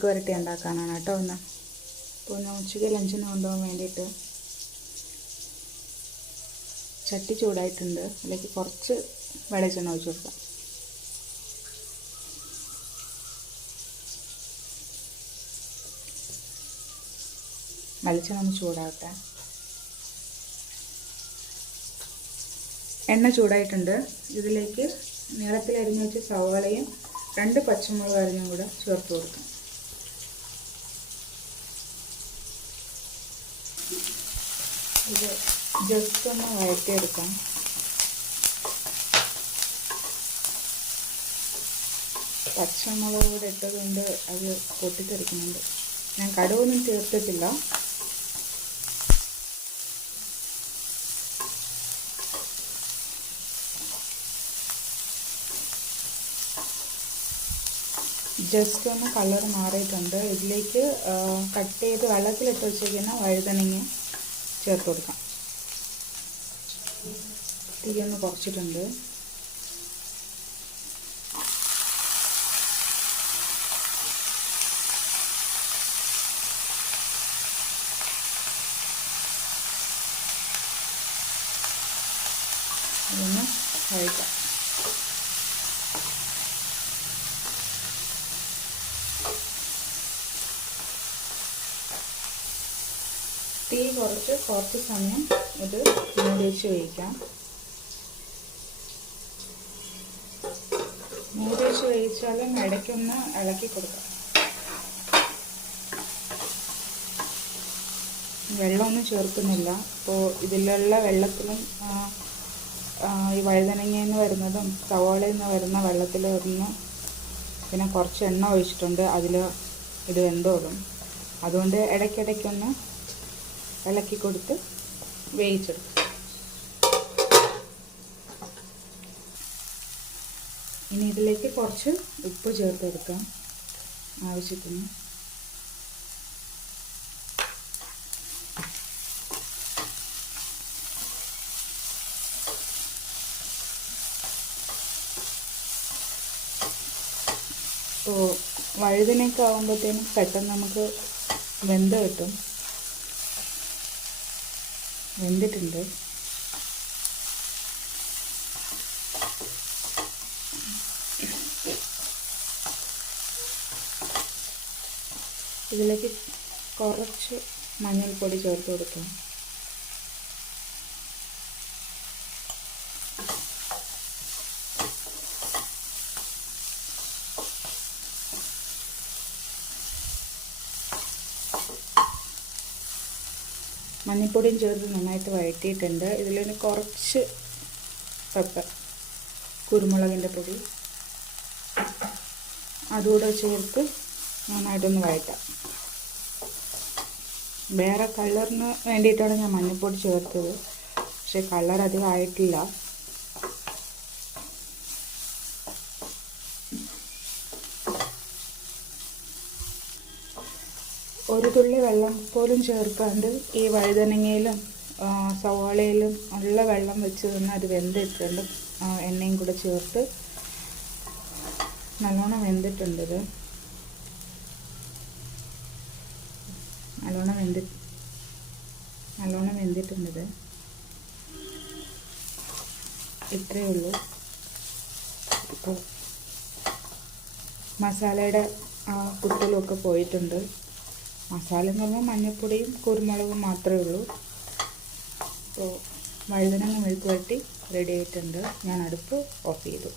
മെഴുക്ക് വരട്ടി ഉണ്ടാക്കാനാണ് കേട്ടോ ഇന്ന്. അപ്പോൾ ഞാൻ ഉച്ചയ്ക്ക് ലഞ്ചിന് കൊണ്ടുപോകാൻ വേണ്ടിയിട്ട് ചട്ടി ചൂടായിട്ടുണ്ട്. അതിലേക്ക് കുറച്ച് വെളിച്ചെണ്ണ ഒഴിച്ച് കൊടുക്കാം. വെളിച്ചെണ്ണ ഒന്ന് ചൂടാവട്ടെ. എണ്ണ ചൂടായിട്ടുണ്ട്. ഇതിലേക്ക് നീളത്തിൽ അരിഞ്ഞ് വെച്ച സവാളയും 2 പച്ചമുളക് അരിഞ്ഞും കൂടെ ചേർത്ത് കൊടുക്കാം. ഇത് ജസ്റ്റ് ഒന്ന് വഴറ്റിയെടുക്കാം. പച്ചമുളക് കൂടെ ഇട്ടതുകൊണ്ട് അത് പൊട്ടിത്തെറിക്കുന്നുണ്ട്. ഞാൻ കടുകൊന്നും ചേർത്തിട്ടില്ല. ജസ്റ്റ് ഒന്ന് കളർ മാറിയിട്ടുണ്ട്. ഇതിലേക്ക് കട്ട് ചെയ്ത് വെള്ളത്തിലിട്ട് വെച്ചിരിക്കുന്ന വഴുതനങ്ങ ചേർത്ത് കൊടുക്കാം. തീ ഒന്ന് കുറച്ചിട്ടുണ്ട്. അതൊന്ന് വഴറ്റാം. തീ കുറച്ച് സമയം ഇത് മൂടി വെച്ച് വേവിക്കാം. മൂടി വെച്ച് വേവിച്ചാലും ഇടയ്ക്കൊന്ന് ഇളക്കി കൊടുക്കാം. വെള്ളമൊന്നും ചേർക്കുന്നില്ല. അപ്പോൾ ഇതിലുള്ള വെള്ളത്തിലും ഈ വഴുതനങ്ങയിൽ നിന്ന് വരുന്നതും സവാളയിൽ നിന്ന് വരുന്ന വെള്ളത്തിൽ ഒന്ന് പിന്നെ കുറച്ച് എണ്ണ ഒഴിച്ചിട്ടുണ്ട്. അതിൽ ഇത് വെന്തോളും. അതുകൊണ്ട് ഇടയ്ക്കിടയ്ക്കൊന്ന് ഇളക്കി കൊടുത്ത് വേവിച്ചെടുക്കും. ഇനി ഇതിലേക്ക് കുറച്ച് ഉപ്പ് ചേർത്ത് കൊടുക്കാം ആവശ്യത്തിന്. അപ്പോൾ വഴുതനയൊക്കെ ആകുമ്പോഴത്തേനും പെട്ടെന്ന് നമുക്ക് വെന്ത് കിട്ടും. വെന്തിട്ടുണ്ട്. ഇതിലേക്ക് കുറച്ച് മഞ്ഞൾപ്പൊടി ചേർത്ത് കൊടുക്കാം. മഞ്ഞൾപ്പൊടിയും ചേർത്ത് നന്നായിട്ട് വഴറ്റിയിട്ടുണ്ട്. ഇതിലൊരു കുറച്ച് പെപ്പർ, കുരുമുളകിൻ്റെ പൊടി അതുകൂടെ ചേർത്ത് നന്നായിട്ടൊന്ന് വഴറ്റാം. വേറെ കളറിന് വേണ്ടിയിട്ടാണ് ഞാൻ മഞ്ഞൾപ്പൊടി ചേർത്തത്. പക്ഷേ കളർ അധികം ആയിട്ടില്ല. ഒരു തുള്ളി വെള്ളം പോലും ചേർക്കാണ്ട് ഈ വഴുതനങ്ങയിലും സവാളയിലും നല്ല വെള്ളം വെച്ച് തന്നെ അത് വെന്തിട്ടുണ്ട്. എണ്ണയും കൂടെ ചേർത്ത് നല്ലോണം വെന്തിട്ടുണ്ട്. ഇത് നല്ലോണം വെന്തിട്ടുണ്ട്. ഇത്രയേ ഉള്ളൂ. ഇപ്പോൾ മസാലയുടെ കുത്തലൊക്കെ പോയിട്ടുണ്ട്. മസാല എന്ന് പറഞ്ഞാൽ മഞ്ഞൾപ്പൊടിയും കുരുമുളകും മാത്രമേ ഉള്ളൂ. അപ്പോൾ വഴുതനങ്ങ മെഴുക്ക് വരട്ടി റെഡി ആയിട്ടുണ്ട്. ഞാൻ അടുപ്പ് ഓഫ് ചെയ്തു.